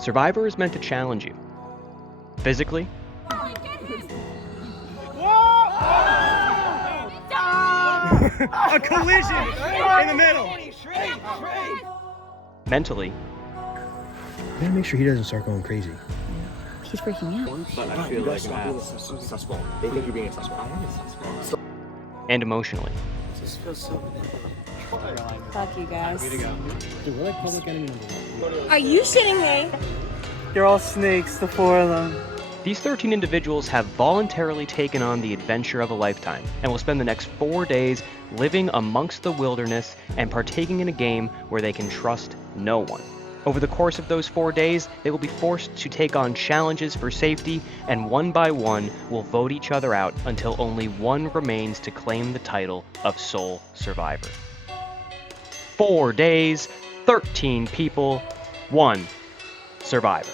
Survivor is meant to challenge you. Physically, a collision in the middle. mentally, I gotta make sure he doesn't start going crazy. He's freaking out. But I feel like suspect. They think you're being a suspect. I am a suspect. and emotionally. This feels so Fuck you guys. Dude, we're like public enemy number one. Are you shitting me? You're all snakes, the four of them. These 13 individuals have voluntarily taken on the adventure of a lifetime and will spend the next 4 days living amongst the wilderness and partaking in a game where they can trust no one. Over the course of those 4 days, they will be forced to take on challenges for safety, and one by one will vote each other out until only one remains to claim the title of sole survivor. 4 days, 13 people, 1 survivor.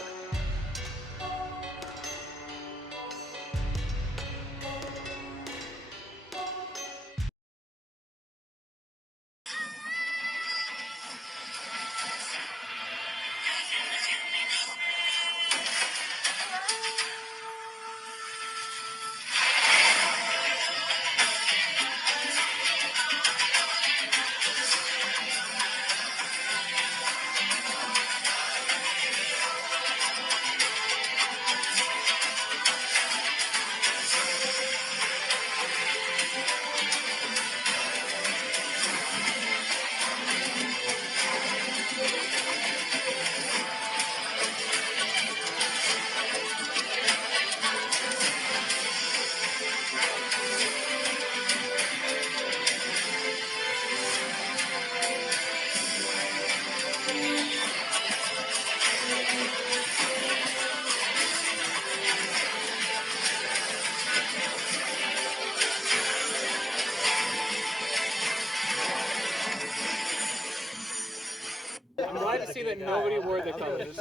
I'm glad to see that nobody wore the colors.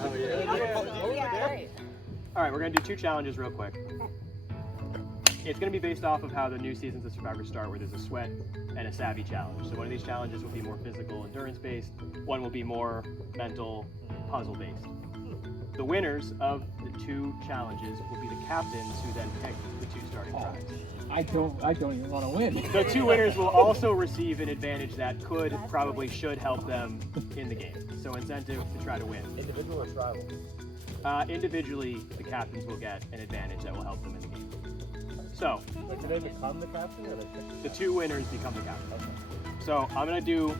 Oh yeah. All right, we're gonna do 2 challenges real quick. It's gonna be based off of how the new seasons of Survivor start, where there's a sweat and a savvy challenge. So one of these challenges will be more physical, endurance based. One will be more mental, puzzle based. The winners of the 2 challenges will be the captains, who then pick the 2 starting tribes. I don't even want to win. The 2 winners will also receive an advantage that probably should help them in the game. So incentive to try to win. Individual or tribal? Individually, the captains will get an advantage that will help them in the game. So, Like, do they become the captain or they pick? the 2 winners become the captain. Okay. So here's what I'm gonna do.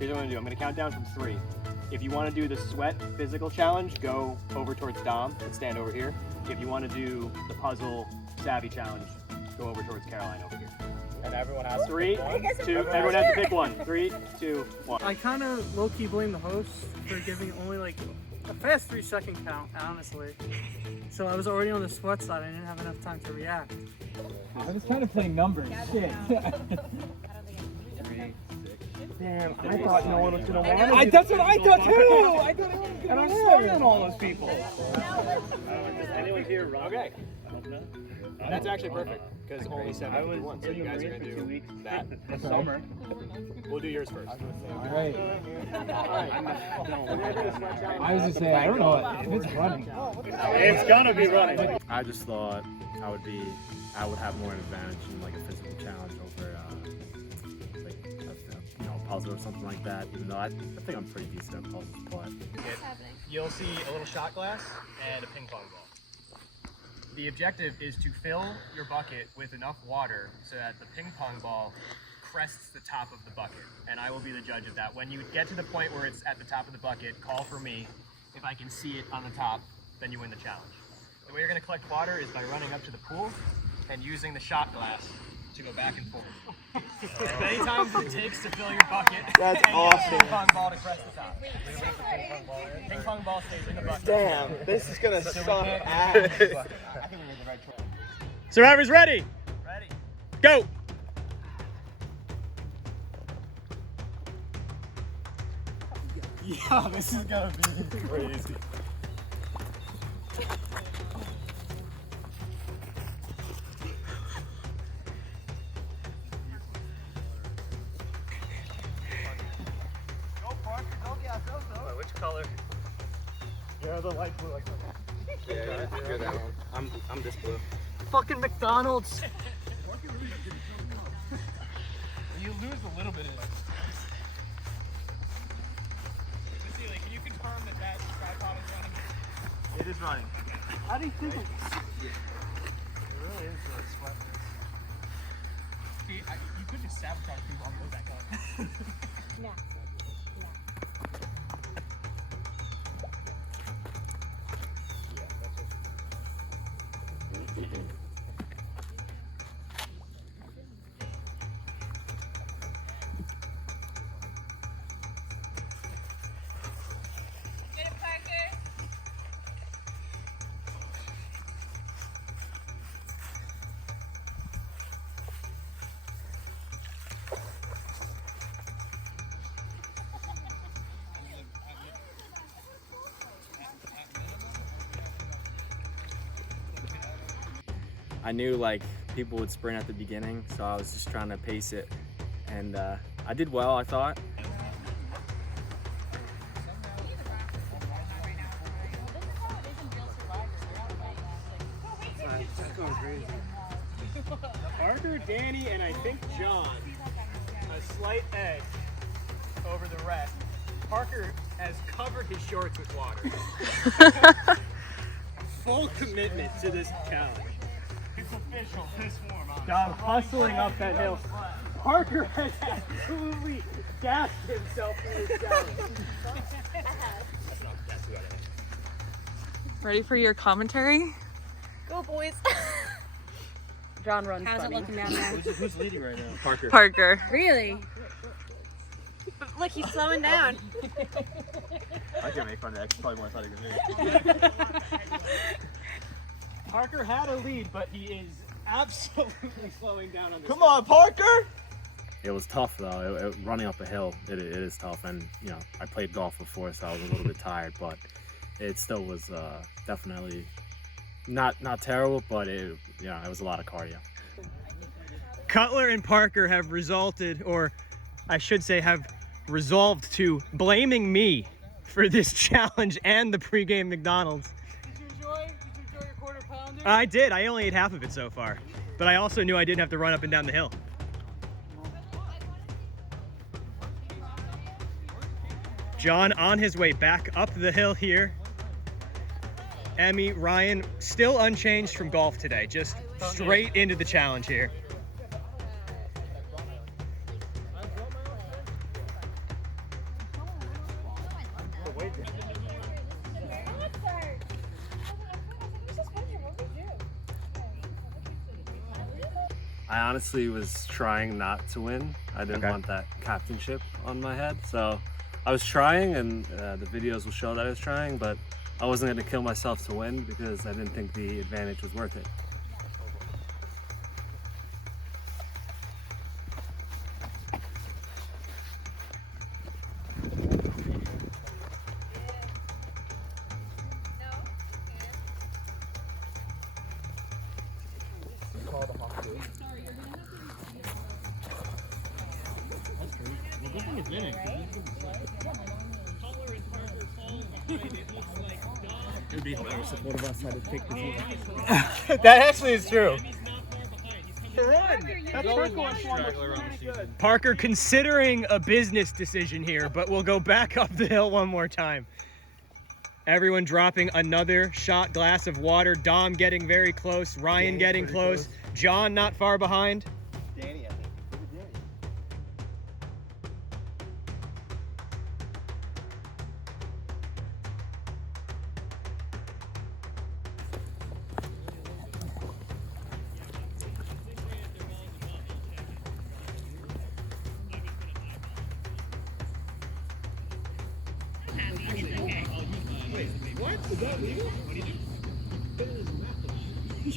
I'm gonna count down from 3. If you want to do the sweat physical challenge, go over towards Dom and stand over here. If you want to do the puzzle savvy challenge, go over towards Caroline over here. And everyone has 3, to pick one? 2, everyone has to pick one. 3, 2, 1. I kind of low-key blame the host for giving only like a fast 3-second count, honestly. So I was already on the sweat side. I didn't have enough time to react. I was trying to play numbers. Shit. Damn, I thought no one was gonna want That's what I thought too. I thought it was and I'm sweating on all those people. Does anyone here run? Okay. That's actually perfect, because only 7 people won. So you guys are going to do that this summer. We'll do yours first. All right. I was just saying, I don't know if it's running. It's going to be running. I just thought I would have more of an advantage in like a physical challenge over like a puzzle or something like that. Even though I think I'm pretty decent at puzzles, but You'll see a little shot glass and a ping pong ball. The objective is to fill your bucket with enough water so that the ping pong ball crests the top of the bucket, and I will be the judge of that. When you get to the point where it's at the top of the bucket, call for me. If I can see it on the top, then you win the challenge. The way you're going to collect water is by running up to the pool and using the shot glass to go back and forth. As many times as it takes to fill your bucket. That's and awesome. Get the ping pong ball to crest the top. Ping pong ball stays in the bucket. Damn, this is gonna suck ass. I think we made the right choice. Survivors ready? Ready. Go! Yeah, this is gonna be crazy. Which color? Yeah, the light blue like Yeah, you're that one. I'm this blue. Fucking McDonald's. You lose a little bit of it. See, like, can you confirm that that tripod is running? It is running. How do you think of It really is really sweat. See, you could just sabotage people on the way back up. No. Get it, Parker. I knew like people would sprint at the beginning, so I was just trying to pace it, and I did well, I thought. Parker, Danny, and I think John, a slight edge over the rest. Parker has covered his shorts with water. Full commitment to this challenge. It's official, this form. Dom hustling up that hill. Parker has absolutely gassed himself in this challenge. Ready for your commentary? Go, boys. John runs. How's it looking down there? Who's leading right now? Parker. Parker. Really? Look, he's slowing down. I can make fun of that. It's probably more athletic than me. Parker had a lead, but he is absolutely slowing down on this. Come on, Parker! It was tough though. Running up a hill, it is tough, and you know I played golf before, so I was a little bit tired, but it still was definitely not terrible, but it was a lot of cardio. Cutler and Parker have resulted, or I should say have resolved to blaming me for this challenge and the pregame McDonald's. Did you enjoy your quarter pounder? I did. I only ate half of it so far, but I also knew I didn't have to run up and down the hill. John on his way back up the hill here. Emmy, Ryan, still unchanged from golf today, just straight into the challenge here. I honestly was trying not to win. I didn't want that captainship on my head, so I was trying, and the videos will show that I was trying, but I wasn't going to kill myself to win because I didn't think the advantage was worth it. It would be hilarious if one of us had to take the team. That actually is true. Parker considering a business decision here, but we'll go back up the hill one more time. Everyone dropping another shot glass of water. Dom getting very close. Ryan getting close. John not far behind. Danny, I think.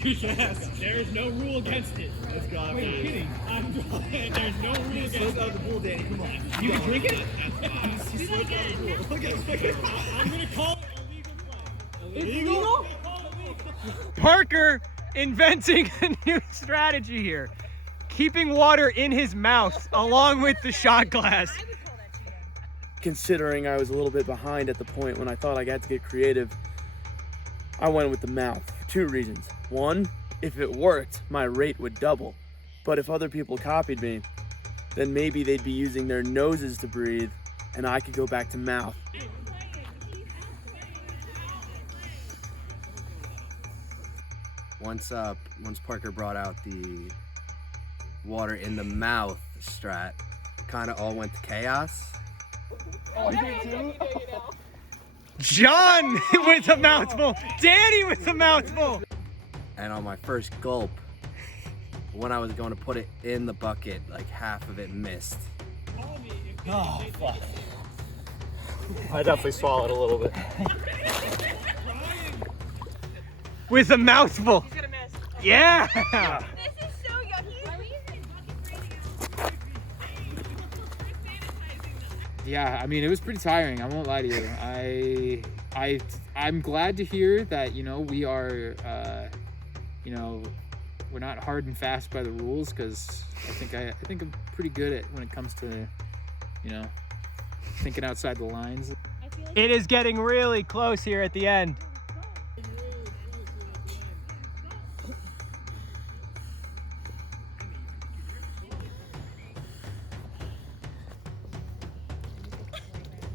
Yes, there is no rule against it. Let's go. Wait, kidding. There's no rule against it. Out the pool, Danny. Come on. You can drink it? He's slipped out the pool. Look at him. I'm going to call it illegal play. Illegal? Parker inventing a new strategy here. Keeping water in his mouth along with the shot glass. considering I was a little bit behind at the point when I thought I got to get creative, I went with the mouth for 2 reasons. One, if it worked, my rate would double. But if other people copied me, then maybe they'd be using their noses to breathe and I could go back to mouth. Once Parker brought out the water in the mouth strat, it kind of all went to chaos. Oh, I did too? John with a mouthful. Danny with a mouthful. And on my first gulp, when I was going to put it in the bucket, like half of it missed. Oh, fuck. I definitely swallowed a little bit. With a mouthful. He's gonna miss. Yeah. This is so yucky. Yeah, I mean, it was pretty tiring. I won't lie to you. I'm glad to hear that, you know, we are, you know, we're not hard and fast by the rules, because I think I'm pretty good at when it comes to, you know, thinking outside the lines. It is getting really close here at the end.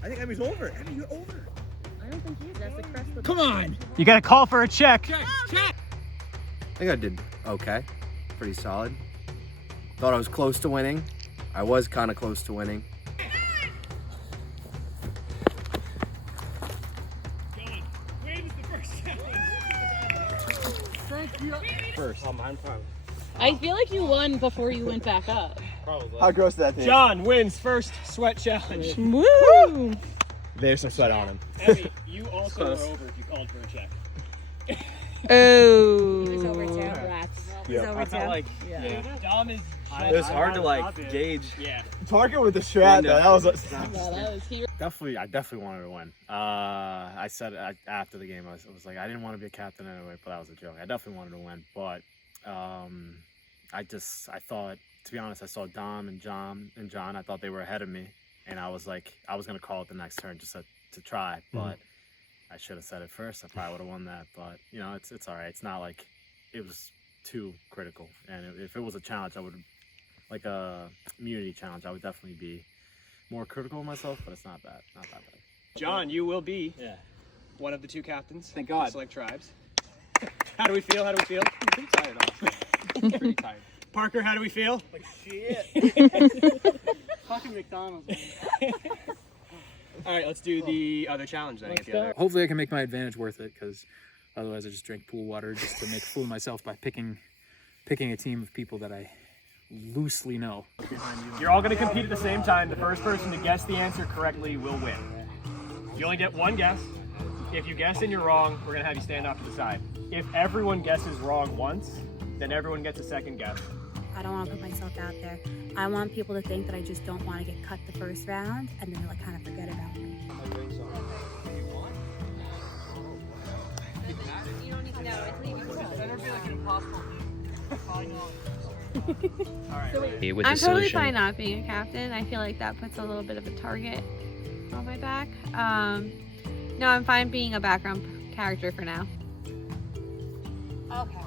I think Emmy's over. Emmy, you're over. I don't think he is. That's the crest of the Come on. You got to call for a check. I think I did okay. Pretty solid. Thought I was close to winning. I was kind of close to winning. First. Oh, mine probably. I feel like you won before you went back up. Probably. How gross did that taste? John wins first sweat challenge. Woo! There's some sweat on him. Emmy, you also were over if you called for a check. Oh. He's over too. Rats. He's over I felt too. like, Yeah. Dom is. It was hard to like gauge. yeah. Parker with the strat though, that was I definitely wanted to win. I said after the game, I was like, I didn't want to be a captain anyway, but that was a joke. I definitely wanted to win, but I thought, to be honest, I saw Dom and John. I thought they were ahead of me, and I was like, I was gonna call it the next turn just to try, but I should have said it first. I probably would have won that, but you know, it's all right. It's not like it was too critical, and if it was a challenge, I would, like a immunity challenge, I would definitely be more critical of myself, but it's not bad. Not that bad. John, you will be one of the 2 captains. Thank God. of Select Tribes. How do we feel? I'm pretty tired, honestly. Pretty tired. Parker, how do we feel? Like shit. Fucking McDonald's. All right, let's do the other challenge then. Hopefully I can make my advantage worth it, because otherwise I just drank pool water just to make a fool of myself by picking a team of people that I loosely know. You're all going to compete at the same time. The first person to guess the answer correctly will win. You only get 1 guess. If you guess and you're wrong, we're going to have you stand off to the side. If everyone guesses wrong once, then everyone gets a second guess. I don't want to put myself out there. I want people to think that I just don't want to get cut the first round and then like kind of forget about me. You don't need to know. It's leaving. Better be like an impossible. With I'm the totally solution. fine not being a captain. I feel like that puts a little bit of a target on my back. No, I'm fine being a background character for now. Okay.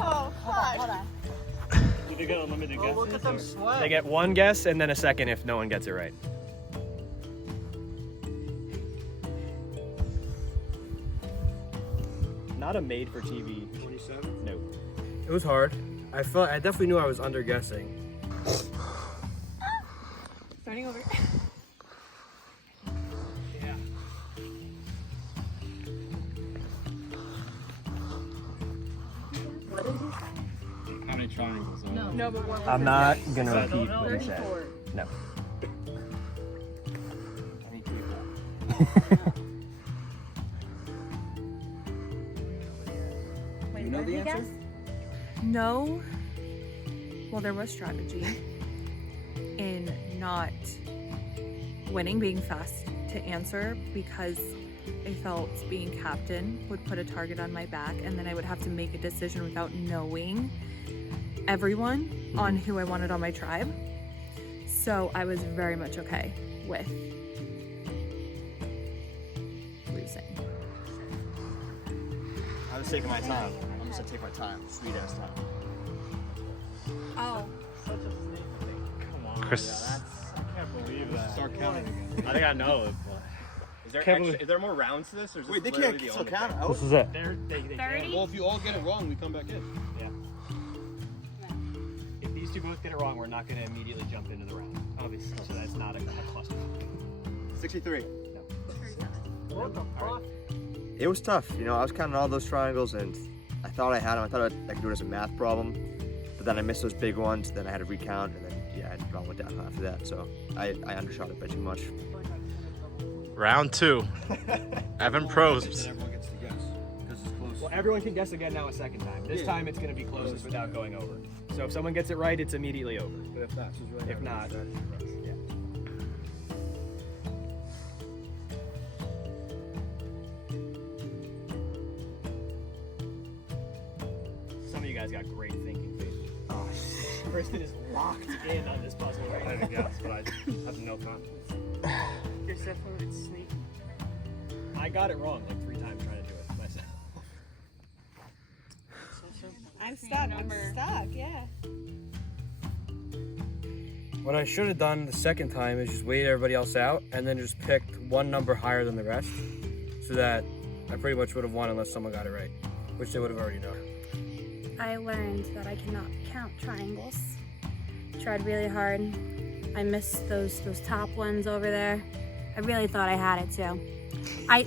Oh, hold on. Do they get unlimited guesses? Look at them sweat. They get 1 guess and then a second if no one gets it right. Not a made-for-TV. 27? No. It was hard. I definitely knew I was under guessing. Starting over. How many triangles? No, but what was I'm it? not going to repeat what you said. 34. No. Wait, You know what the did he answer? guess? No. Well, there was strategy in not winning, being fast to answer, because I felt being captain would put a target on my back, and then I would have to make a decision without knowing everyone on who I wanted on my tribe. So I was very much okay with losing. I was taking my time. I'm just gonna take my time. Sweet ass time. Oh. Chris. I can't believe that. Start counting again. I think I know. Is there more rounds to this, or is Wait, this they can't literally the still only count thing? out. This is it. They 30? Well, if you all get it wrong, we come back in. If these two both get it wrong, we're not going to immediately jump into the round. Obviously, so that's not a cluster. 63. What the fuck? It was tough. You know, I was counting all those triangles and I thought I had them. I thought I could do it as a math problem, but then I missed those big ones. Then I had to recount, and then yeah, it all went down after that. So I undershot it by too much. Round 2. Evan Prost. Everyone gets to guess because it's close. Well, everyone can guess again now a second time. This time it's going to be closest without going over. So if someone gets it right, it's immediately over. But if not, she's really If not, yeah. Some of you guys got great thinking, please. Oh, Kristen is locked in on this puzzle right now. I didn't guess, but I have no confidence. You're definitely sneaky. I got it wrong like 3 times trying to do it myself. I'm stuck. I'm stuck. Yeah. What I should have done the second time is just wait everybody else out and then just picked one number higher than the rest so that I pretty much would have won unless someone got it right, which they would have already known. I learned that I cannot count triangles. Tried really hard. I missed those top ones over there. I really thought I had it too.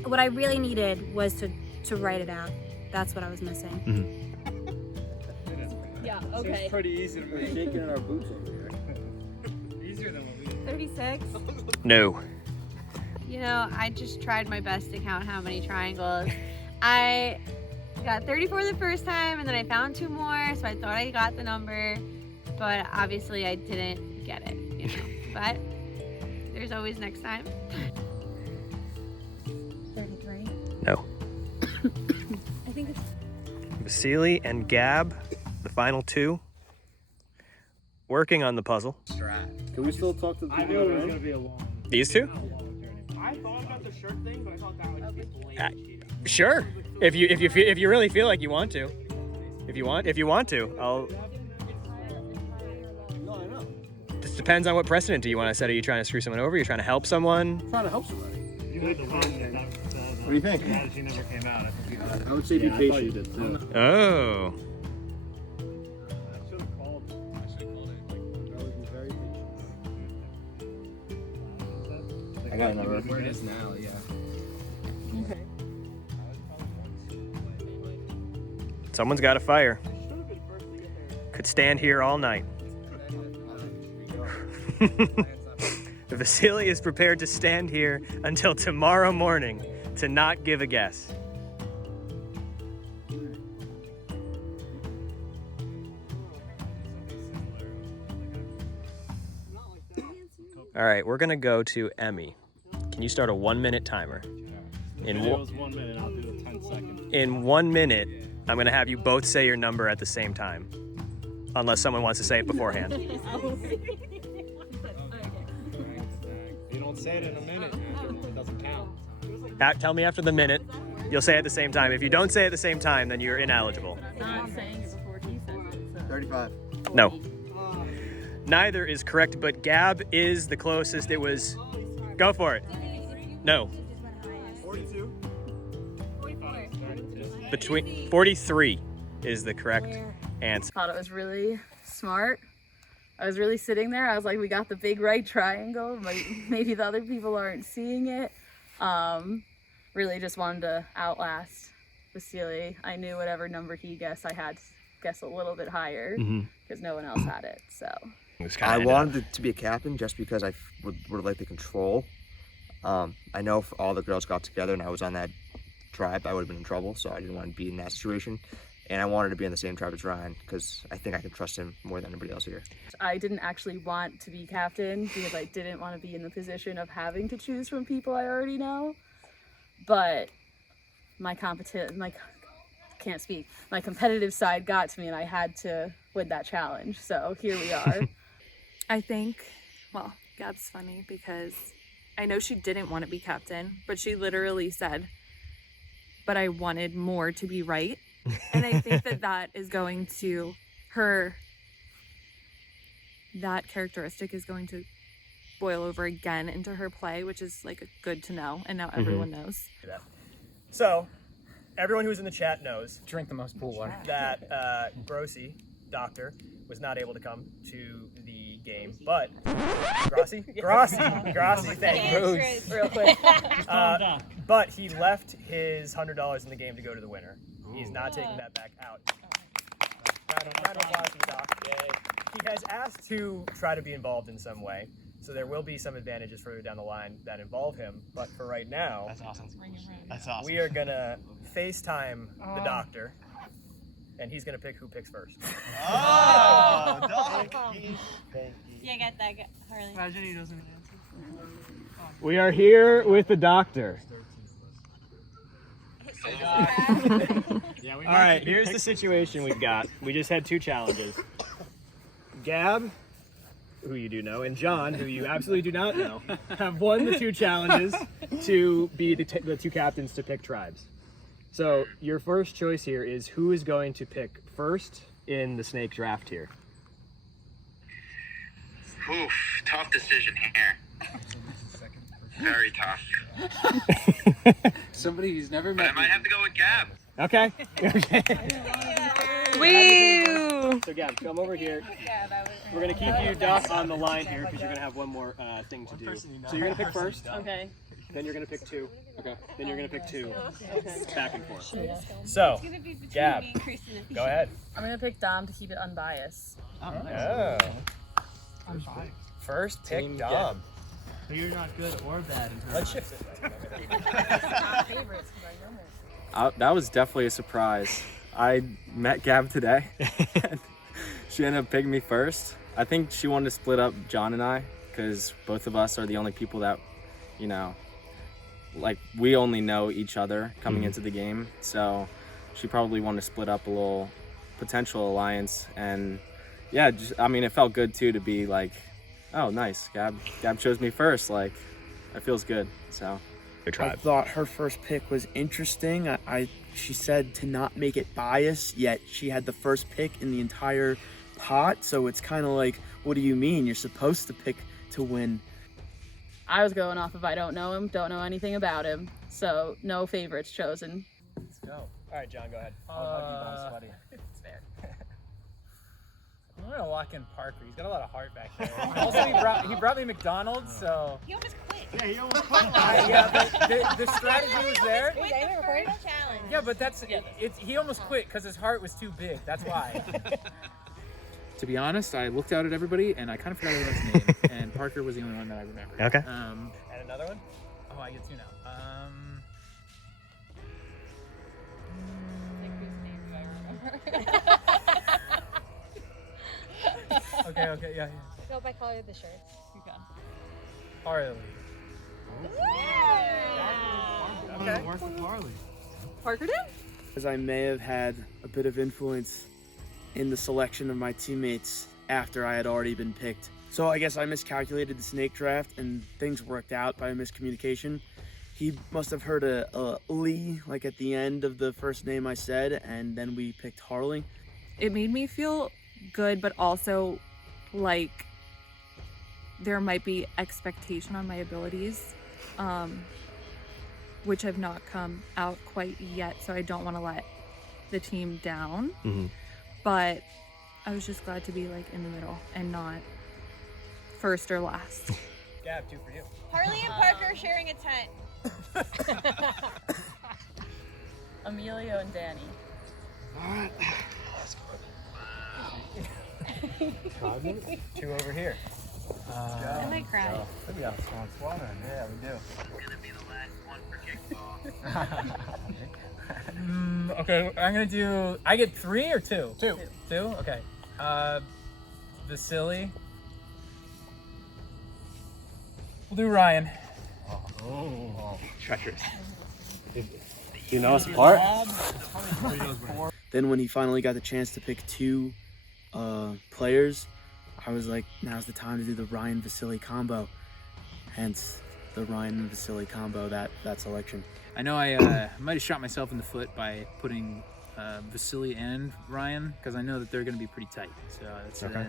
What I really needed was to write it out. That's what I was missing. Yeah. Okay. Seems pretty easy to me. Shaking in our boots over here. Easier than what we did. 36. No. You know, I just tried my best to count how many triangles. I got 34 the first time, and then I found 2 more, so I thought I got the number, but obviously I didn't get it, you know. But there's always next time. 33. No. I think it's Vasily and Gab, the final 2, working on the puzzle. Can we still talk to the I people knew it that was are going in? to be a long. These 2? I thought about the shirt thing, but I thought that would be blatant. Sure. If you really feel like you want to. If you want to, I'll. No, I know. This depends on what precedent do you want to set. Are you trying to screw someone over? Are you trying to help someone? I'm trying to help somebody. You had the confidence. What do you think? Strategy never came out. I think you had it. I would say be Yeah, I patient. thought you did too. Oh. I should have called. I should have called it. I would be very patient. I got a number. Where it is now, yeah. Someone's got a fire. Could stand here all night. Vasily is prepared to stand here until tomorrow morning to not give a guess. All right, we're gonna go to Emmy. Can you start a 1-minute timer? It was 1 minute. I'll do the 10 seconds. In 1 minute, I'm gonna have you both say your number at the same time, unless someone wants to say it beforehand. If you don't say it in a minute, it doesn't count. Tell me after the minute. You'll say it at the same time. If you don't say it at the same time, then you're ineligible. 35. No. Neither is correct, but Gab is the closest. It was. Go for it. No. 42. Between 43 is the correct answer. Thought it was really smart. I was really sitting there. I was like, we got the big right triangle. Maybe the other people aren't seeing it. Really just wanted to outlast Vasily. I knew whatever number he guessed, I had to guess a little bit higher because no one else had it. So I wanted to be a captain just because I would like the control. I know if all the girls got together and I was on that tribe, I would have been in trouble, so I didn't want to be in that situation. And I wanted to be in the same tribe as Ryan because I think I can trust him more than anybody else here. I didn't actually want to be captain because I didn't want to be in the position of having to choose from people I already know. But my competitive side got to me and I had to win that challenge. So here we are. I think, well, Gab's funny because I know she didn't want to be captain, but she literally said, but I wanted more to be right. And I think that is going to that characteristic is going to boil over again into her play, which is like good to know. And now everyone knows. So, everyone who's in the chat knows Drink the most pool water. that Grossi, doctor, was not able to come to the game, but Grossi, thank you. Real quick. But he left his $100 in the game to go to the winner. He's not taking that back out. Round of applause for the doc. He has asked to try to be involved in some way, so there will be some advantages further down the line that involve him. But for right now, That's awesome. That's awesome. we are gonna FaceTime the doctor, and he's gonna pick who picks first. Oh, Doc. Yeah, get that, Harley. Imagine he doesn't answer. We are here with the doctor. All right, here's the situation we've got. We just had 2 challenges. Gab, who you do know, and John, who you absolutely do not know, have won the 2 challenges to be the 2 captains to pick tribes. So your first choice here is who is going to pick first in the snake draft here. Oof, tough decision here. Very tough. Somebody who's never But I met might have to go with Gab. Okay. Woo! So Gab, come over here. We're gonna keep you, Doc, on the line here because you're gonna have one more thing to do. So you're gonna pick first. Okay. Then you're gonna pick 2. Okay. Then you're gonna pick 2. Okay. Back and forth. So, Gab, go ahead. I'm gonna pick Dom to keep it unbiased. Oh. First pick Dom. So you're not good or bad. Let's shift it. That was definitely a surprise. I met Gab today. She ended up picking me first. I think she wanted to split up John and I because both of us are the only people that, you know, like we only know each other coming into the game. So she probably wanted to split up a little potential alliance. And yeah, I mean, it felt good too to be like, oh, nice. Gab chose me first. Like, that feels good. So, I thought her first pick was interesting. She said to not make it biased, yet she had the first pick in the entire pot. So it's kind of like, what do you mean? You're supposed to pick to win. I was going off of I don't know him, don't know anything about him, so no favorites chosen. Let's go. All right, John, go ahead. I'll hug you, It's fair. I'm gonna walk in Parker. He's got a lot of heart back there. Also, he brought me McDonald's, so. He almost quit. Yeah, he almost quit. Yeah, but the strategy was there. Quit the first challenge. Yeah, but he almost quit because his heart was too big. That's why. To be honest, I looked out at everybody and I kind of forgot everyone's name. And Parker was the only one that I remembered. Okay. And another one? Oh, I get 2 now. Okay, yeah. Go by color of the shirts. You can. Harley. Okay. Parker did? Because I may have had a bit of influence in the selection of my teammates after I had already been picked. So I guess I miscalculated the snake draft and things worked out by miscommunication. He must have heard a Lee like at the end of the first name I said, and then we picked Harley. It made me feel good, but also like there might be expectation on my abilities, which have not come out quite yet, so I don't want to let the team down. But I was just glad to be like in the middle and not first or last. Gab, 2 for you. Harley and Parker sharing a tent. Emilio and Danny. Alright. 2 over here. I might cry. We got some water. Yeah, we do. It's gonna be the last one for kickball. Okay, I'm gonna do. I get 3 or 2? 2. 2? Okay. Vasily. We'll do Ryan. Oh. treacherous. You know us apart? Then when he finally got the chance to pick 2 players, I was like, now's the time to do the Ryan Vasily combo. Hence the Ryan and Vasily combo, that selection. I know I might have shot myself in the foot by putting Vasily and Ryan, because I know that they're going to be pretty tight. So that's Okay.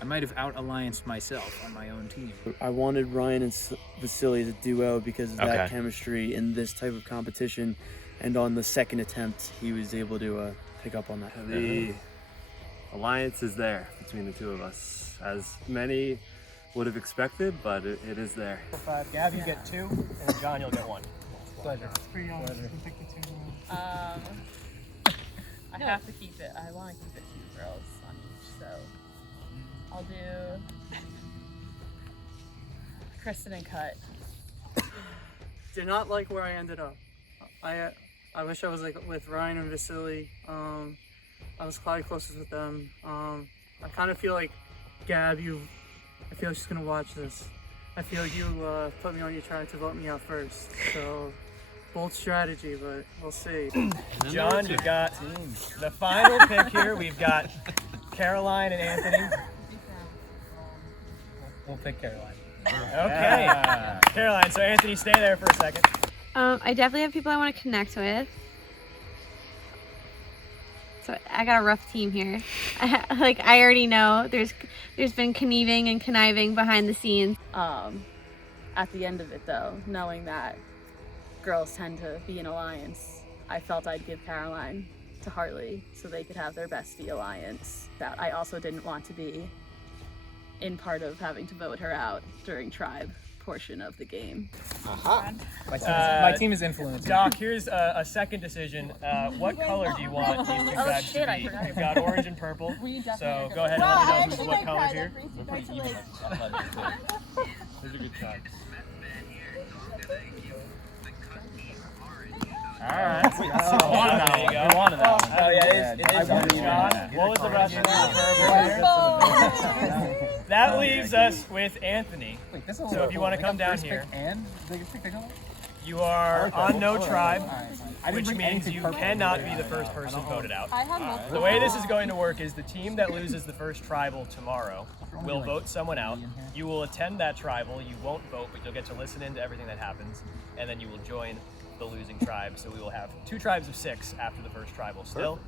I might have out-allianced myself on my own team. I wanted Ryan and Vasily as a duo because of that Okay. chemistry in this type of competition, and on the second attempt, he was able to pick up on that. The alliance is there between the two of us, as many would have expected, but it is there. 5. Gab, you get 2, and John, you'll get 1. Pleasure. Pretty honest. Pleasure. You pick the two. I have to keep it. I want to keep it 2 girls on each, so I'll do Kristen and Cut. Did not like where I ended up. I wish I was like with Ryan and Vasily. I was probably closest with them. I kind of feel like Gab, I feel like she's gonna watch this. I feel like you put me on your track to vote me out first. So bold strategy, but we'll see. John, you've got the final pick here. We've got Caroline and Anthony. We'll pick Caroline. Okay. Caroline, so Anthony, stay there for a second. I definitely have people I want to connect with. So I got a rough team here. I already know there's been conniving and conniving behind the scenes. At the end of it, though, knowing that girls tend to be in alliance, I felt I'd give Caroline to Hartley so they could have their bestie alliance. That I also didn't want to be in part of having to vote her out during tribe portion of the game. My team is influenced. Doc, here's a second decision. What color do you want these 2 tribes to be? You've got orange and purple. So go ahead and let me know who's what color here. Those are good shots. Alright. There you go. Oh yeah, it is John. What was the rest of the purple here? That leaves us with Anthony. So if you want to come down here, you are on no tribe, which means you cannot be the first person voted out. The way this is going to work is the team that loses the first tribal tomorrow will vote someone out. You will attend that tribal. You won't vote, but you'll get to listen into everything that happens, and then you will join the losing tribe. So we will have 2 tribes of 6 after the first tribal still.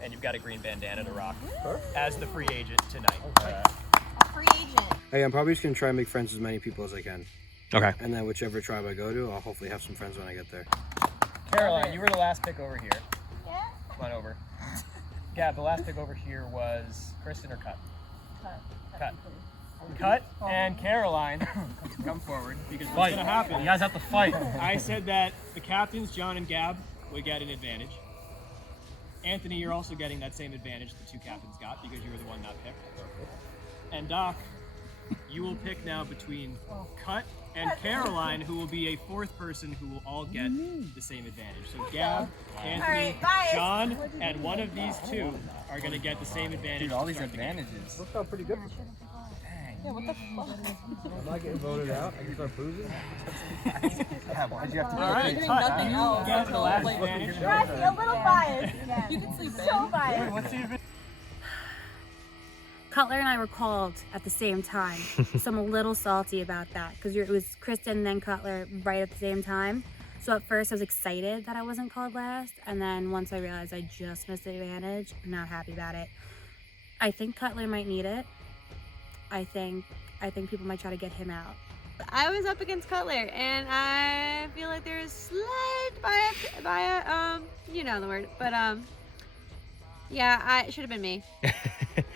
And you've got a green bandana to rock as the free agent tonight. A free agent. Hey, I'm probably just gonna try and make friends with as many people as I can. Okay. And then whichever tribe I go to, I'll hopefully have some friends when I get there. Caroline, you were the last pick over here. Yeah. Come on over. Gab, the last pick over here was Kristen or Cut? Cut. Cut and Caroline, come forward because what's going to happen? You guys have to fight. I said that the captains, John and Gab, would get an advantage. Anthony, you're also getting that same advantage the 2 captains got because you were the one not picked. And Doc, you will pick now between Cut and Caroline, who will be a 4th person who will all get the same advantage. So Gab, Anthony, John, and one of these 2 are going to get the same advantage. Dude, all these advantages. Worked out pretty good. Yeah, what the fuck? I'm not getting voted out. I can start boozing. Yeah, why'd you have to All right, doing Cut, nothing you else get the until, last like, advantage. Rassi, a little biased again. You can sleep in. So biased. What's the advantage? Cutler and I were called at the same time, so I'm a little salty about that because it was Kristen and then Cutler right at the same time. So at first I was excited that I wasn't called last, and then once I realized I just missed the advantage, I'm not happy about it. I think Cutler might need it. I think people might try to get him out. I was up against Cutler, and I feel like there's slight bias, you know the word, but yeah, it should have been me.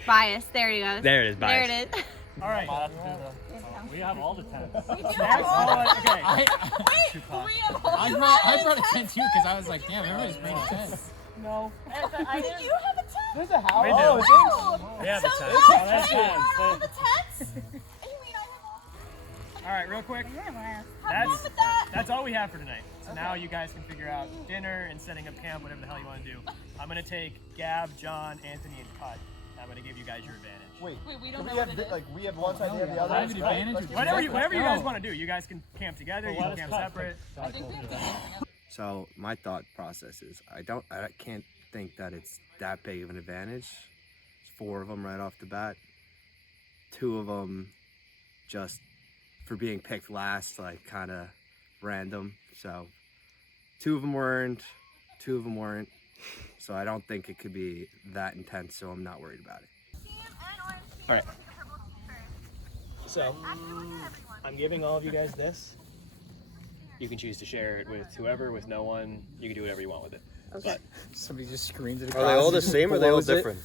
Bias, there you go. There it is, bias. There it is. All right. We have all the tents. We do have all the Okay. I brought a tent too because I was like, damn, everybody's bringing tents. No. Did you have a tent? There's a house. We do. Oh, We have the so tent. you Oh, guys that's have good. all the tents? And you mean I have all All right, real quick. Have fun with that. That's all we have for tonight. So now you guys can figure out dinner and setting up camp, whatever the hell you want to do. I'm going to take Gab, John, Anthony, and Cut. I'm going to give you guys your advantage. Wait, we don't Do know we what have it is. like we have one side, they have the other. I have an right? advantage. Whatever you guys want to do. You guys can camp together, you can camp separate. I think we have to So my thought process is I can't think that it's that big of an advantage. It's 4 of them right off the bat. 2 of them just for being picked last, like kind of random. So 2 of them weren't, 2 of them weren't. So I don't think it could be that intense, so I'm not worried about it. All right. So, I'm giving all of you guys this. You can choose to share it with whoever, with no one. You can do whatever you want with it. Okay. But somebody just screams it Are across. they all the just same or are they all blows it. different?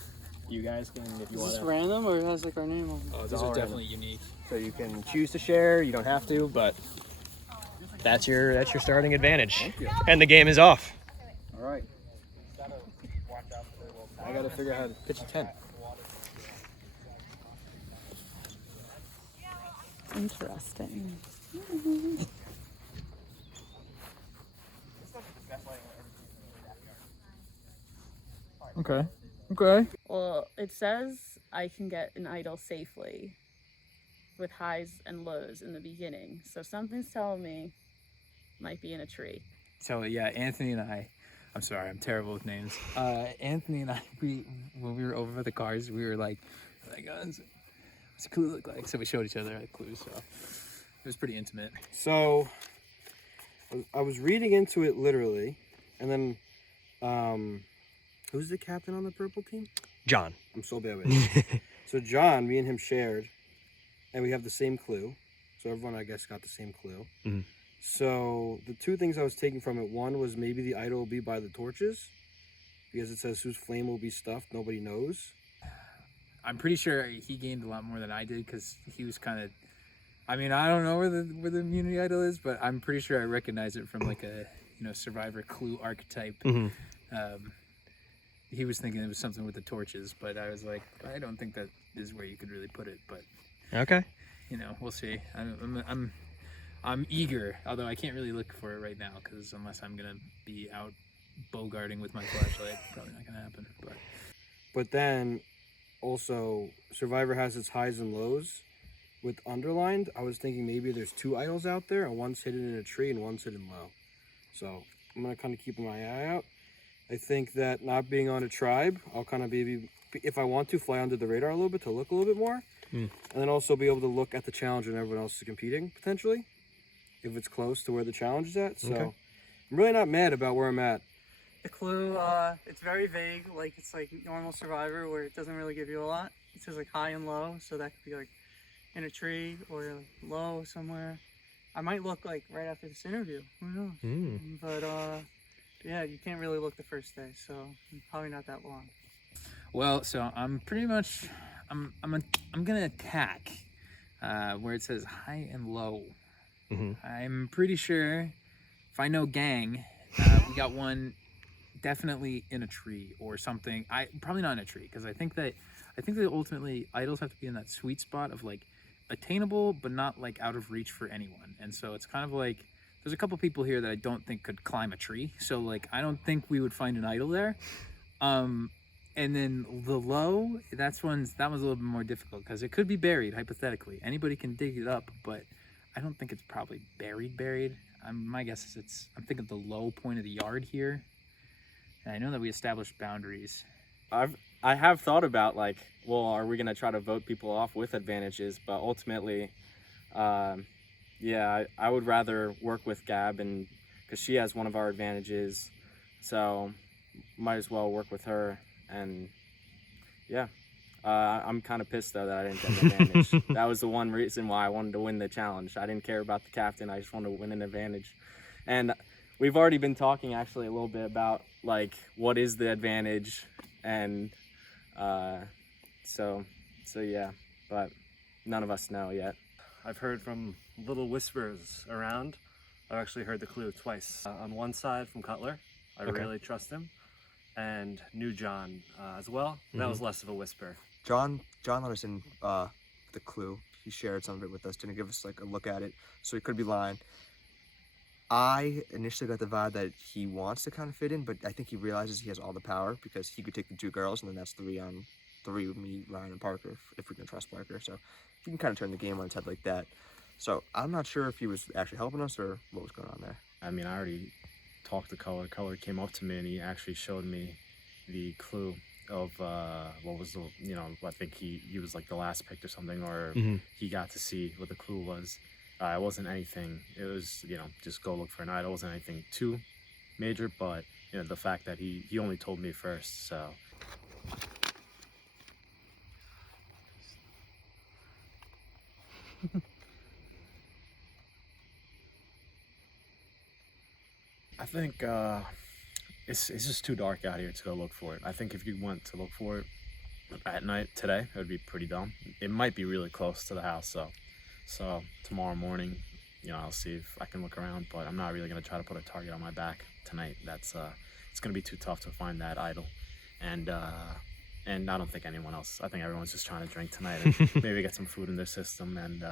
You guys can, if you Is want this to. random or it has like our name on it? Oh, These are definitely unique. So you can choose to share. You don't have to, but that's your starting advantage. Thank you. And the game is off. All right. I gotta figure out how to pitch a tent. Interesting. Okay. Okay. Well, it says I can get an idol safely with highs and lows in the beginning. So something's telling me might be in a tree. So yeah, Anthony and I'm sorry, I'm terrible with names. Anthony and I, when we were over the cars, we were like, what's the clue look like? So we showed each other clues. So it was pretty intimate. So I was reading into it literally, and then who's the captain on the purple team? John. I'm so bad with it. So John, me and him shared, and we have the same clue. So everyone, I guess, got the same clue. Mhm. So the 2 things I was taking from it, one was maybe the idol will be by the torches, because it says whose flame will be stuffed, nobody knows. I'm pretty sure he gained a lot more than I did because he was kind of. I mean, I don't know where the immunity idol is, but I'm pretty sure I recognize it from like a survivor clue archetype. Mhm. He was thinking it was something with the torches, but I was like, I don't think that is where you could really put it. But Okay. We'll see. I'm eager, although I can't really look for it right now because unless I'm gonna be out bogarting with my flashlight, probably not gonna happen. But then also Survivor has its highs and lows with underlined. I was thinking maybe there's 2 idols out there and one's hidden in a tree and one's hidden low. So I'm gonna kind of keep my eye out. I think that not being on a tribe, I'll kind of maybe, if I want to, fly under the radar a little bit to look a little bit more. Mm. And then also be able to look at the challenge when everyone else is competing, potentially, if it's close to where the challenge is at. So Okay. I'm really not mad about where I'm at. The clue, it's very vague, like it's like normal Survivor where it doesn't really give you a lot. It says like high and low, so that could be like in a tree or like low somewhere. I might look like right after this interview, who knows? Mm. But yeah, you can't really look the first day, so probably not that long. Well, so I'm pretty much I'm gonna attack where it says high and low. Mhm. I'm pretty sure if I know gang, we got one definitely in a tree or something. I probably not in a tree because I think that ultimately idols have to be in that sweet spot of like attainable but not like out of reach for anyone. And so it's kind of like there's a couple people here that I don't think could climb a tree. So like I don't think we would find an idol there. And then the low, that one's a little bit more difficult because it could be buried hypothetically. Anybody can dig it up, but I don't think it's probably buried. My guess is I'm thinking the low point of the yard here. And I know that we established boundaries. I have thought about like, well, are we gonna try to vote people off with advantages? But ultimately, yeah, I would rather work with Gab and because she has one of our advantages, so might as well work with her. And yeah, I'm kind of pissed though that I didn't get an advantage. That was the one reason why I wanted to win the challenge. I didn't care about the captain. I just wanted to win an advantage. And we've already been talking actually a little bit about like what is the advantage, and so yeah, but none of us know yet. I've heard from little whispers around. I've actually heard the clue twice. On one side from Cutler, I Okay. really trust him, and knew John as well. That was less of a whisper. John let us in the clue. He shared some of it with us, didn't give us like a look at it, so he could be lying. I initially got the vibe that he wants to kind of fit in, but I think he realizes he has all the power because he could take the 2 girls, and then that's 3 on 3 with me, Ryan, and Parker, if we can trust Parker. So he can kind of turn the game on its head like that. So I'm not sure if he was actually helping us or what was going on there. I mean, I already talked to Color. Color came up to me and he actually showed me the clue of what was the, I think he was like the last pick or something, or Mhm. he got to see what the clue was. It wasn't anything. It was, just go look for an idol. It wasn't anything too major, but the fact that he only told me first, so. I think it's just too dark out here to go look for it. I think if you went to look for it at night today, it would be pretty dumb. It might be really close to the house, so tomorrow morning, I'll see if I can look around, but I'm not really gonna try to put a target on my back tonight. That's it's gonna be too tough to find that idol, and I don't think anyone else. I think everyone's just trying to drink tonight and maybe get some food in their system and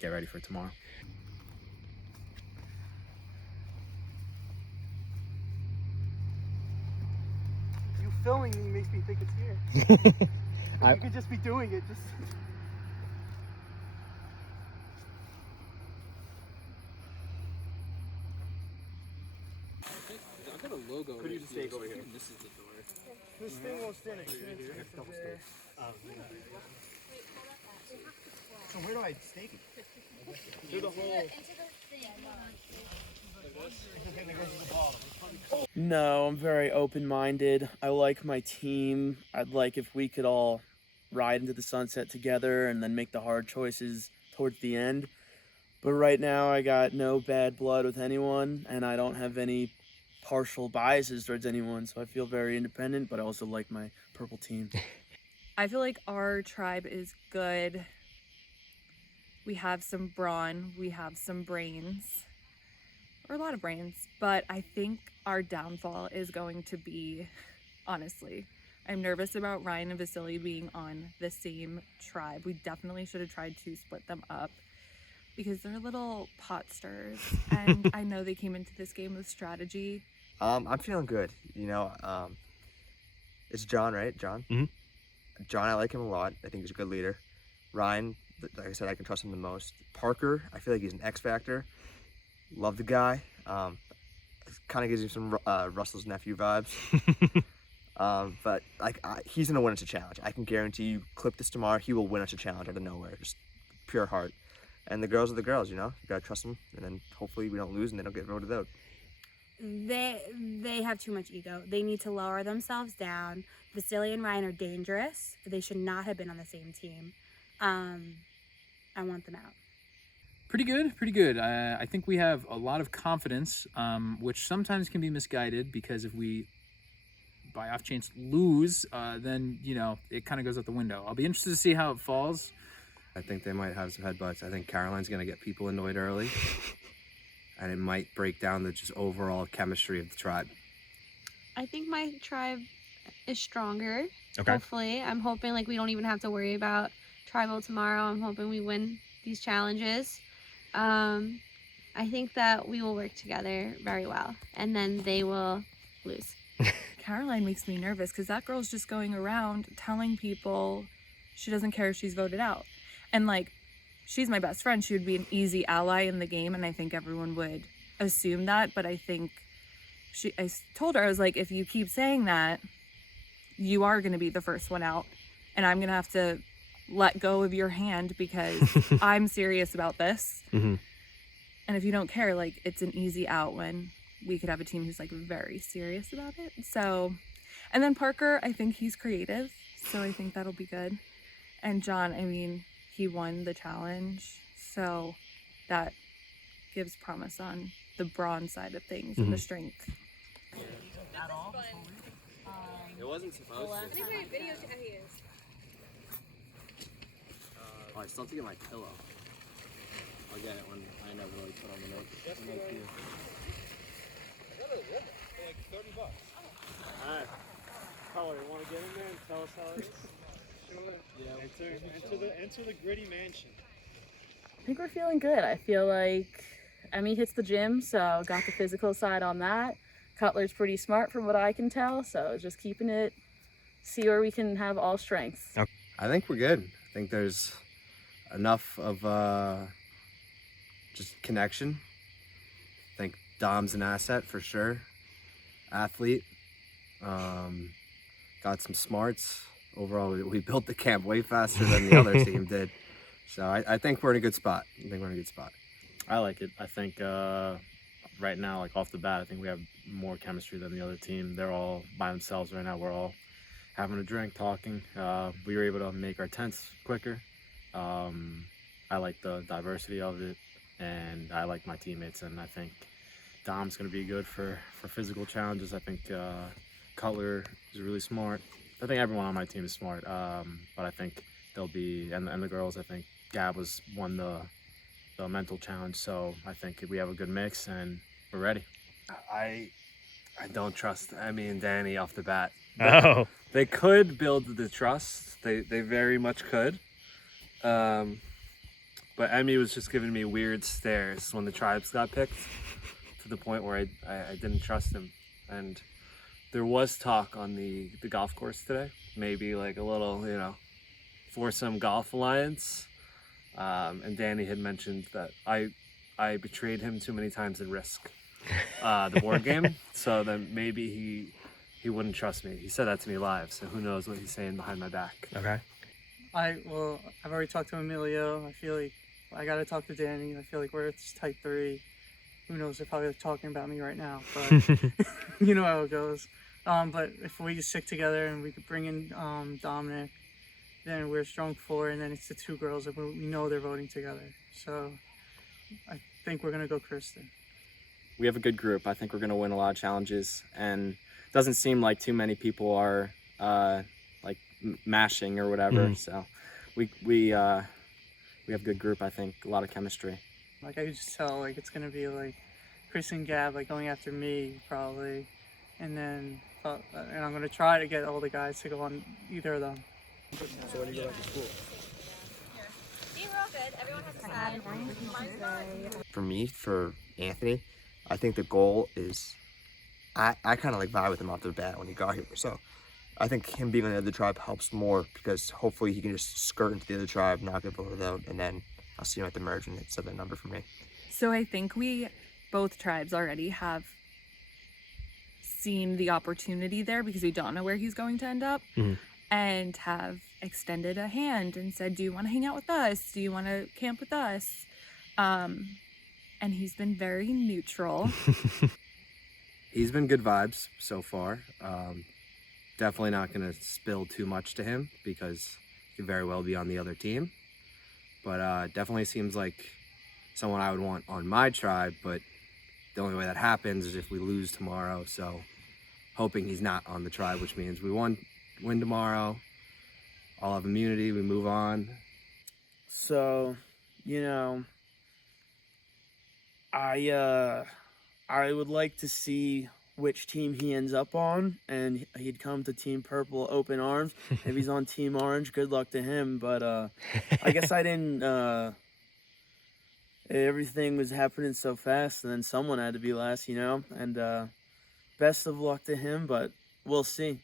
get ready for tomorrow. You filming me makes me think it's here. I- You could just be doing it. Just. I've got a logo. Could you just take over here? This is the door. This thing won't stand it. So where do I stake it? Through the hole. No, I'm very open-minded. I like my team. I'd like if we could all ride into the sunset together and then make the hard choices towards the end. But right now I got no bad blood with anyone, and I don't have any partial biases towards anyone, so I feel very independent, but I also like my purple team. I feel like our tribe is good. We have some brawn, we have some brains, or a lot of brains, but I think our downfall is going to be, honestly, I'm nervous about Ryan and Vasily being on the same tribe. We definitely should have tried to split them up because they're little pot stirrers, and I know they came into this game with strategy. I'm feeling good. It's John, right? John? Mm-hmm. John, I like him a lot. I think he's a good leader. Ryan, like I said, I can trust him the most. Parker, I feel like he's an X factor. Love the guy. Kind of gives me some Russell's nephew vibes. But he's gonna win us a challenge. I can guarantee you. Clip this tomorrow, he will win us a challenge out of nowhere, just pure heart. And the girls are the girls, you gotta trust them, and then hopefully we don't lose and they don't get voted out. They have too much ego. They need to lower themselves down. Vasily and Ryan are dangerous. They should not have been on the same team. I want them out. Pretty good. I think we have a lot of confidence, which sometimes can be misguided because if we, by off chance, lose, then, it kind of goes out the window. I'll be interested to see how it falls. I think they might have some headbutts. I think Caroline's going to get people annoyed early, and it might break down the just overall chemistry of the tribe. I think my tribe is stronger. Okay. Hopefully. I'm hoping we don't even have to worry about tribal tomorrow. I'm hoping we win these challenges. I think that we will work together very well, and then they will lose. Caroline makes me nervous because that girl's just going around telling people she doesn't care if she's voted out. And she's my best friend. She would be an easy ally in the game, and I think everyone would assume that. But I think I told her, I was like, if you keep saying that, you are going to be the first one out, and I'm going to have to let go of your hand because I'm serious about this. Mm-hmm. And if you don't care, it's an easy out when we could have a team who's very serious about it. So, and then Parker, I think he's creative, so I think that'll be good. And John, he won the challenge, so that gives promise on the brawn side of things and the strength. It wasn't supposed to. I think we video he is. I still have to get my pillow. I'll get it when I never really put on the note. $30. Alright. Color, you want to get in there and tell us how it is? Yeah. Enter the gritty mansion. I think we're feeling good. I feel like Emmy hits the gym, so got the physical side on that. Cutler's pretty smart from what I can tell, so just keeping it, see where we can have all strengths. Okay. I think we're good. I think there's enough of just connection. I think Dom's an asset for sure. Athlete. Got some smarts. Overall, we built the camp way faster than the other team did. So I think we're in a good spot. I like it. I think right now, like off the bat, I think we have more chemistry than the other team. They're all by themselves right now. We're all having a drink, talking. We were able to make our tents quicker. I like the diversity of it, and I like my teammates, and I think Dom's going to be good for physical challenges. I think Cutler is really smart. I think everyone on my team is smart, but I think they'll be, and the girls, I think Gab won the mental challenge, so I think we have a good mix and we're ready. I don't trust Emmy and Danny off the bat. Oh. They could build the trust. They very much could. But Emmy was just giving me weird stares when the tribes got picked, to the point where I didn't trust him. And there was talk on the golf course today, maybe like a little, foursome golf alliance. And Danny had mentioned that I betrayed him too many times in Risk, the board game, so then maybe he wouldn't trust me. He said that to me live, so who knows what he's saying behind my back. Okay. I've already talked to Emilio. I feel like I gotta talk to Danny. I feel like we're at this tight three. Who knows? They're probably talking about me right now, but you know how it goes. But if we just stick together and we could bring in Dominic, then we're a strong four, and then it's the two girls that we know they're voting together. So I think we're gonna go Kristen. We have a good group. I think we're going to win a lot of challenges, and it doesn't seem like too many people are like mashing or whatever. So we have a good group. I think a lot of chemistry. Like I could just tell, like it's gonna be like Chris and Gab like going after me probably, and then and I'm gonna try to get all the guys to go on either of them. So when you go back to school? See, we're all good. Everyone has a side. For me, for Anthony, I think the goal is, I kind of like vibe with him off the bat when he got here. So I think him being on the other tribe helps more, because hopefully he can just skirt into the other tribe, not get voted out, and then I'll see him at the merge and it's a number for me. So I think both tribes already have seen the opportunity there, because we don't know where he's going to end up, and have extended a hand and said, do you want to hang out with us? Do you want to camp with us? And he's been very neutral. He's been good vibes so far. Definitely not going to spill too much to him, because he could very well be on the other team. But definitely seems like someone I would want on my tribe, but the only way that happens is if we lose tomorrow. So hoping he's not on the tribe, which means we win tomorrow, I'll have immunity, we move on. So, I would like to see which team he ends up on, and he'd come to Team Purple open arms. If he's on Team Orange, good luck to him. But I guess I didn't. Everything was happening so fast, and then someone had to be last, And best of luck to him, but we'll see.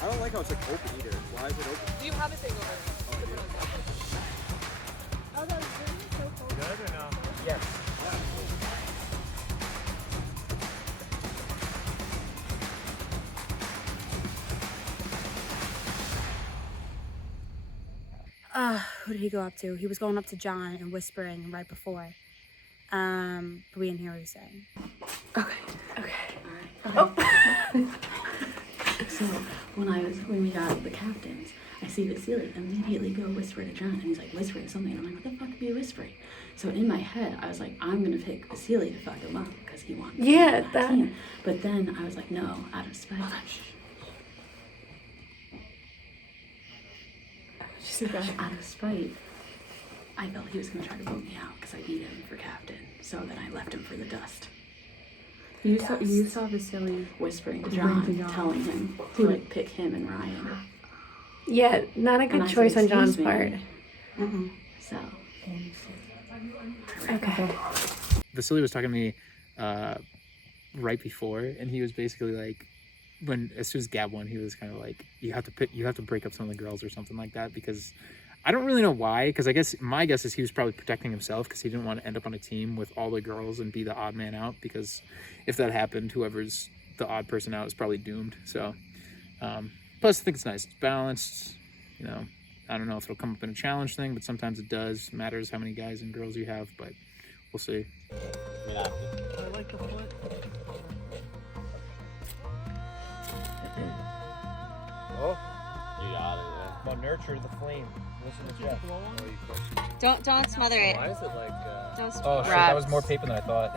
I don't like how it's like open either. Why is it open? Do you have a thing over there? Oh, that was really so cool. Good or no? Yes. Who did he go up to? He was going up to John and whispering right before. But we didn't hear what he was saying. So when we got the captains, I see Vasily immediately go whisper to John, and he's like whispering something. And I'm like, what the fuck are you whispering? So in my head, I was like, I'm gonna pick Vasily to fuck him up because he wants. Yeah, that. Team. But then I was like, no, out of spite. Out of spite, I felt he was gonna try to vote me out because I beat him for captain. So then I left him for the dust. You saw Vasily whispering to John, telling him to like pick him and Ryan. Yeah, not a good choice on John's part. So. Okay. Vasily was talking to me right before, and he was basically like, as soon as Gab won, he was kind of like, you have to break up some of the girls or something like that, because I don't really know why, because I guess my guess is he was probably protecting himself because he didn't want to end up on a team with all the girls and be the odd man out, because if that happened, whoever's the odd person out is probably doomed. So, plus I think it's nice. It's balanced. You know, I don't know if it'll come up in a challenge thing, but sometimes it does. Matters how many guys and girls you have, but we'll see. I like the foot. Oh, you got it. Yeah. Now nurture the flame. Listen to Jeff. Don't smother it. Why is it like? Don't Oh shit, that was more paper than I thought.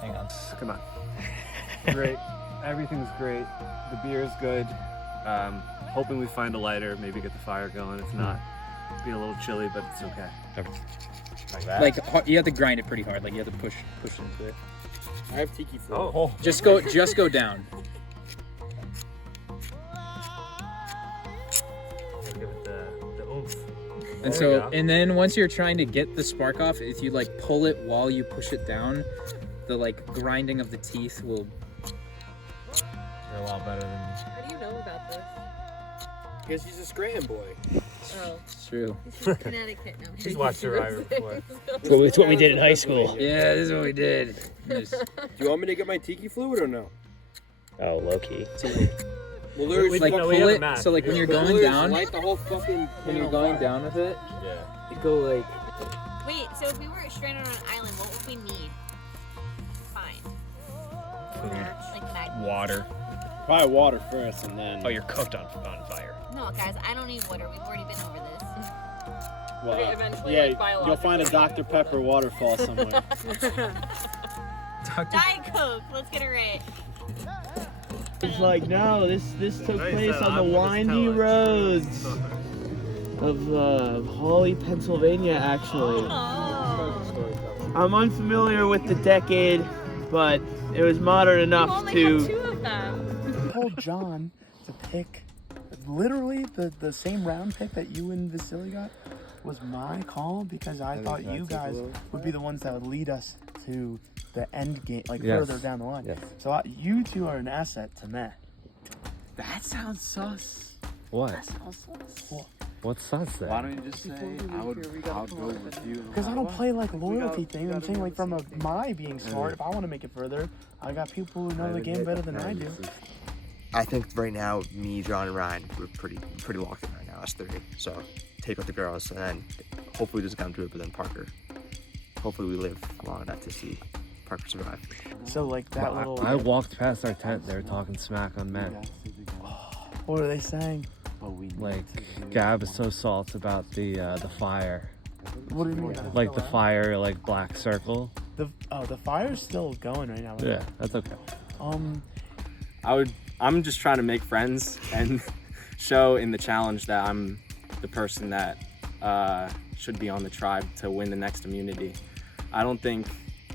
Hang on. Come on. Great. Everything's great. The beer is good. Hoping we find a lighter, maybe get the fire going. If not, be a little chilly, but it's okay. Like that. Like you have to grind it pretty hard. Like you have to push into it. I have tiki fluid. Oh. Just go down. Give it the oomph. And so, and then once you're trying to get the spark off, if you like pull it while you push it down, the like grinding of the teeth will. You're a lot better than me. How do you know about this? Because he's a Scranton boy. Oh. It's true. He's from Connecticut now. He's watched Survivor before. It's what we did in high school. Yeah, this is what we did. Do you want me to get my tiki fluid or no? Oh, low key. Well, there's Like no, we pull have a it. match. So like when you're going Literally down, light the whole fucking when you're going down with it, Yeah. you go like. Wait, so if we were stranded on an island, what would we need? Fine. Like mag- Water. Probably water first, and then. Oh, you're cooked on fire. No, guys, I don't need water. We've already been over this. Well, Okay, eventually, yeah, like, biologically. you'll find a Dr. Pepper waterfall somewhere. Diet Coke. Let's get it right. It's like, no, this took place on the windy roads of Hawley, Pennsylvania, actually. I'm unfamiliar with the decade, but it was modern enough to... Two of them. I told John to pick literally the same round pick that you and Vasily got was my call because I thought you guys would be the ones that would lead us to the end game, like further down the line. Yes. So you two are an asset to me. That sounds sus. What? That sounds sus. What's sus then? Why don't you just say I'll go with you? Because I don't play like loyalty thing. I'm saying like from my being smart. If I want to make it further, I got people who know the game better than I do. I think right now, me, John, and Ryan, we're pretty locked in right now, us three. So take out the girls, and then hopefully it doesn't come to it, but then Parker. Hopefully we live long enough to see Parker survive. So like that Well, little. I walked past our tent. They were talking smack on men. What are they saying? Like Gab is so salty about the fire. What do you mean? Like the fire, like black circle. The fire's still going right now. Yeah, that's okay. I'm just trying to make friends and show in the challenge that I'm the person that should be on the tribe to win the next immunity. I don't think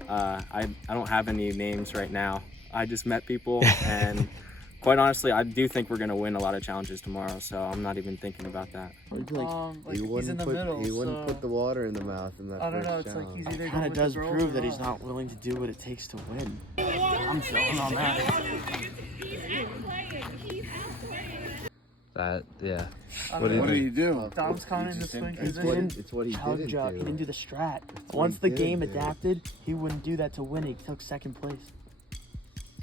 I don't have any names right now. I just met people and quite honestly, I do think we're gonna win a lot of challenges tomorrow, so I'm not even thinking about that. He's in the middle. He wouldn't put the water in the mouth in that I don't know. first It's like challenge. he's either kind of does prove that he's not willing to do what it takes to win. I'm feeling on that. Yeah. What do you do? Dom's coming in the swing It's position. it's what he Chug didn't jug. do. He didn't do the strat. what Once he the didn't game do. adapted, he wouldn't do that to win. He took second place.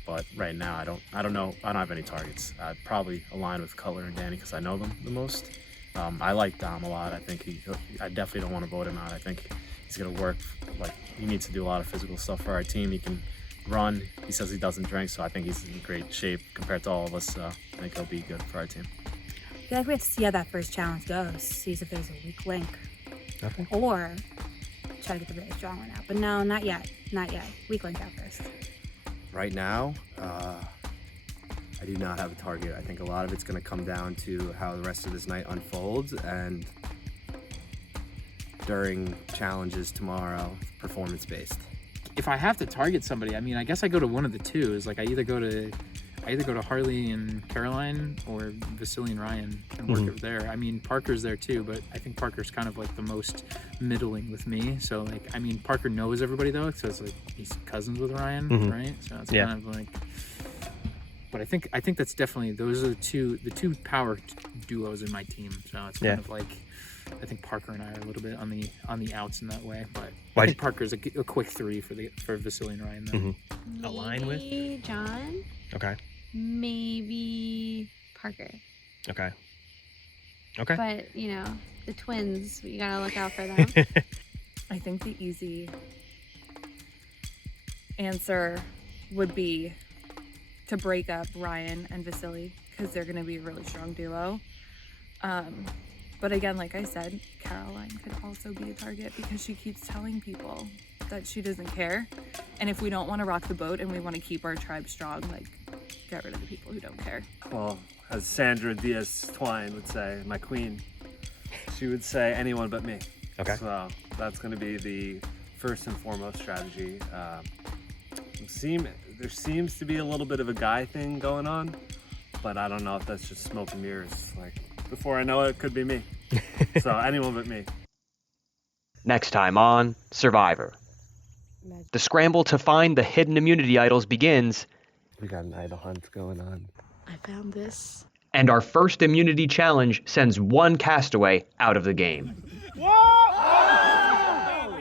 But right now, I don't know. I don't have any targets. I'd probably align with Cutler and Danny because I know them the most. I like Dom a lot. I think I definitely don't want to vote him out. I think he's gonna work. Like he needs to do a lot of physical stuff for our team. He can run. He says he doesn't drink, so I think he's in great shape compared to all of us. So I think he'll be good for our team. I feel like we have to see how that first challenge goes. See if there's a weak link. Okay. Or try to get the really strong one out. But no, not yet. Not yet. Weak link out first. Right now, I do not have a target. I think a lot of it's going to come down to how the rest of this night unfolds, and during challenges tomorrow, performance-based. If I have to target somebody, I mean, I guess I go to one of the twos. Like I either go to Harley and Caroline or Vasily and Ryan and work it there. I mean, Parker's there too, but I think Parker's kind of like the most middling with me. So like, I mean, Parker knows everybody though, so it's like he's cousins with Ryan, right? So it's kind of like. But I think that's definitely those are the two power duos in my team. So it's kind of like I think Parker and I are a little bit on the outs in that way, but Why I think Parker's a quick 3 for Vasily and Ryan. Though. Align with? Maybe John. Okay. Maybe Parker. Okay. Okay. But the twins, you gotta look out for them. I think the easy answer would be to break up Ryan and Vasily because they're going to be a really strong duo. But again, like I said, Caroline could also be a target because she keeps telling people that she doesn't care. And if we don't want to rock the boat and we want to keep our tribe strong, like, get rid of the people who don't care. Well, as Sandra Diaz Twine would say, my queen, she would say anyone but me. Okay. So that's going to be the first and foremost strategy. There seems to be a little bit of a guy thing going on, but I don't know if that's just smoke and mirrors. Like, before I know it could be me. So anyone but me. Next time on Survivor. The scramble to find the hidden immunity idols begins. We got an idol hunt going on. I found this. And our first immunity challenge sends one castaway out of the game. Whoa!